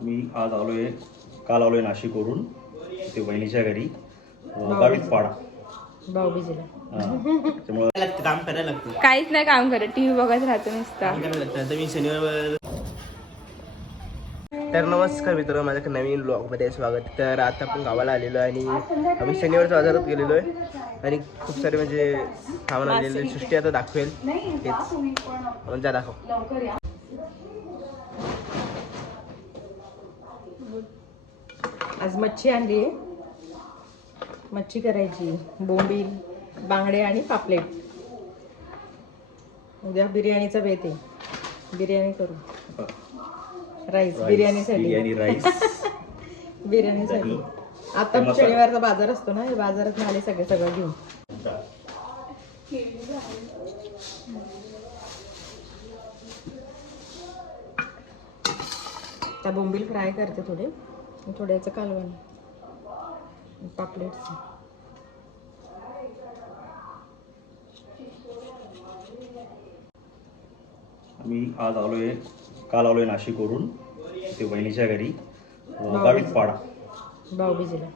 मी आज आलोय, काल आलोय नाशिकवरून ते वहिनीच्या घरी गावीत पाडा भाऊबीजेला. त्यामुळे काम करायला लागतं. काहीच नाही काम करत, टीव्ही बघत राहतो नुसता. काम करायला लागतं. आता मी शनिवार. तर नमस्कार मित्र, माझ्या नवीन ब्लॉगमध्ये स्वागत. तर आता आपण गावाला आलेलो आहे आणि आम्ही शनिवारच्या बाजारात गेलेलो आहे आणि खूप सारे म्हणजे सामान आलेले. सृष्टी आता दाखवेल तेच म्हणजे दाखव. आज मच्छी आणली आहे, मच्छी करायची, बोंबील, बांगडे आणि पापलेट. उद्या बिर्याणीचा बेत आहे, बिर्याणी करू. राईस बिर्याणीसाठी, बिर्याणी राईस बिर्याणीसाठी. आता शनिवारचा बाजार असतो ना, बाजारात आले सगळं घेऊन. त्या बोंबील फ्राय करते थोडे, थोड्याचं कालवण, पापलेट्स. मी आज आलोय, काल आलोय नाशिकवरून ते वहिनीच्या घरी गावीत पाडा भाऊबीजेला.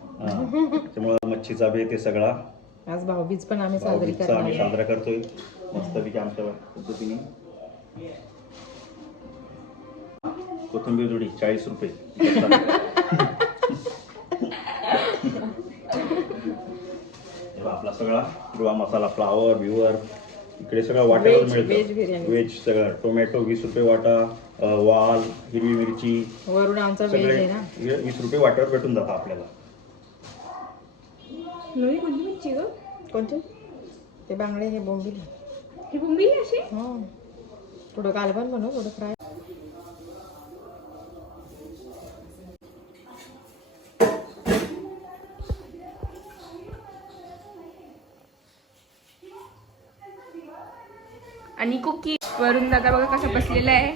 त्यामुळे मच्छीचा बेत आहे सगळा. आज भाऊबीज पण आम्ही साजरी भाऊबीजचा आम्ही करणार. साजरा करतोय मस्तपैकी आमच्या पद्धतीने. कोथिंबीर जोडी 40 रुपये. आपला सगळा हिरवा मसाला, फ्लावर बिवर इकडे सगळं वाट्यावर मिळतं. व्हेज सगळं. टोमॅटो 20 रुपये वाटा, वाल, हिरवी मिरची वरून आमचा व्हेज आहे ना, 20 रुपये वाट्यावर भेटून जातं आपल्याला. नवी कोणती मिरची ग? कोणते? ते बांगडे, हे बोंबील. हे बोंबील असे? हो. थोडं कालवण बनव, थोडं फ्राय. आणि कुकी वरून दादा बघा कसा बसलेला आहे,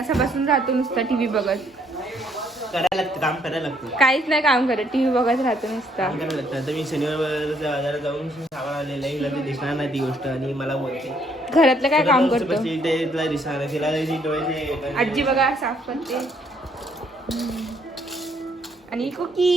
असा बसून राहतो नुसता टीव्ही बघत. करायला लागतं. काम करायला लागतं. काहीच नाही काम करत, टीव्ही बघत राहतो नुसता. काम करायला लागतं. आता मी शनिवारच्या बाजारात जाऊन सामान आलेलं आहे. हिला ते दिसणार नाही ती गोष्ट आणि मला बोलते घरातलं काय काम करतो. तिला दिसणार नाही. तिला डोळ्याचे आजी बघा साफ करते. आणि कुकी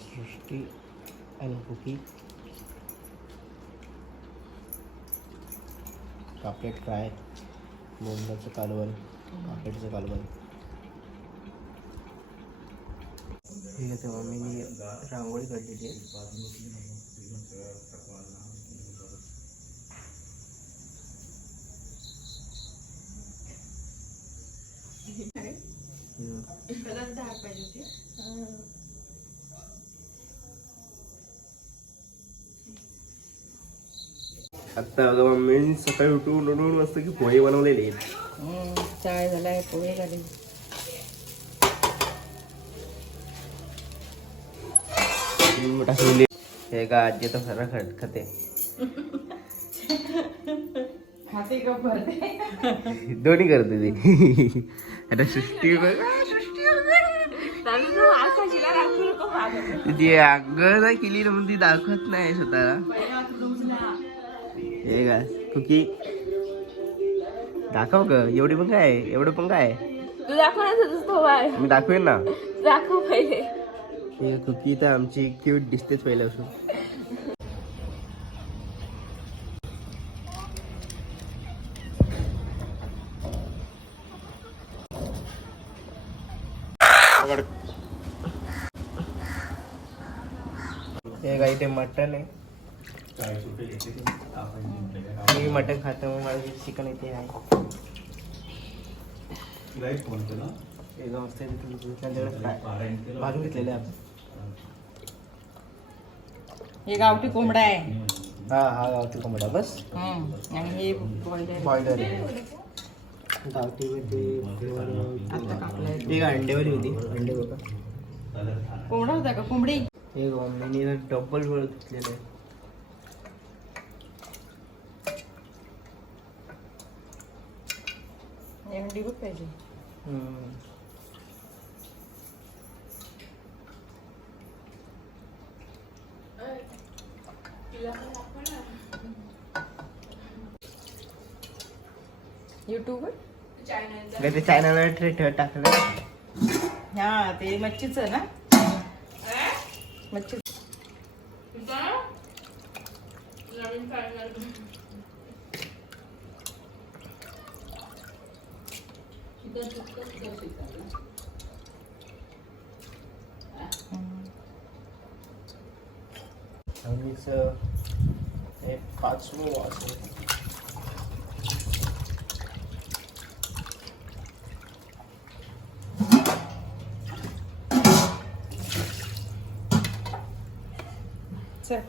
सृष्टी आणि कुकी. पापलेट फ्राय, बोंबीलचं कालवण, पापलेटचं कालवण. ठीक आहे. तेव्हा मी रांगोळी काढलेली आहे. आता बघा मम्मीने सकाळी उठून मस्त की पोहे बनवलेले आहेत. चाय झालाय, पोहे झाले. हे का आजी तर खरं खाते. खाते का भरते, दोन्ही करते ती. आता सृष्टी ती अगं नाही केली ना, म्हणून ती दाखवत नाही स्वतःला. हे का कुकी दाखव ग. एवढी पण काय, एवढं पण काय तू दाखव ना. मी दाखवेन ना. दाखव पहिले. हे कुकी तर आमची क्यूट दिसतेच पहिल्यापासून. हे काय ते मटन आहे. मी मटन खातो, मग मला चिकन येते आहे. मस्त भाजून घेतलेलं आहे. हे गावठी कोंबडा आहे. हा गावठी कोंबडा बस. आणि हे बॉयलर आहे. गावठी मध्ये एक अंडेवाली होती. अंडे बघा. कोंबडा होता का कोंबडी? एक मम्मीने डबल रोल घेतलेलं आहे. अंडी बघ पाहिजे. युट्यूबवर ते चॅनलवर ट्रेट टाकलं. हा ते मच्छीचं ना, मच्छी. आम्हीच हे 5वं वाच. चल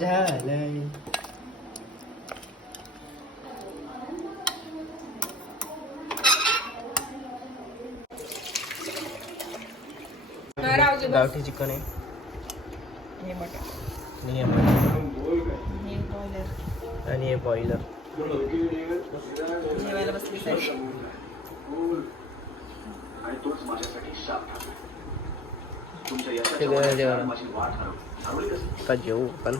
झालंय. गावठी चिकन आहे. हे मटण, आणि हे मटण, हे बॉयलर. आणि हे बॉयलर. जेवायला बसली साहेब. सगळं जेवण का जेवू पण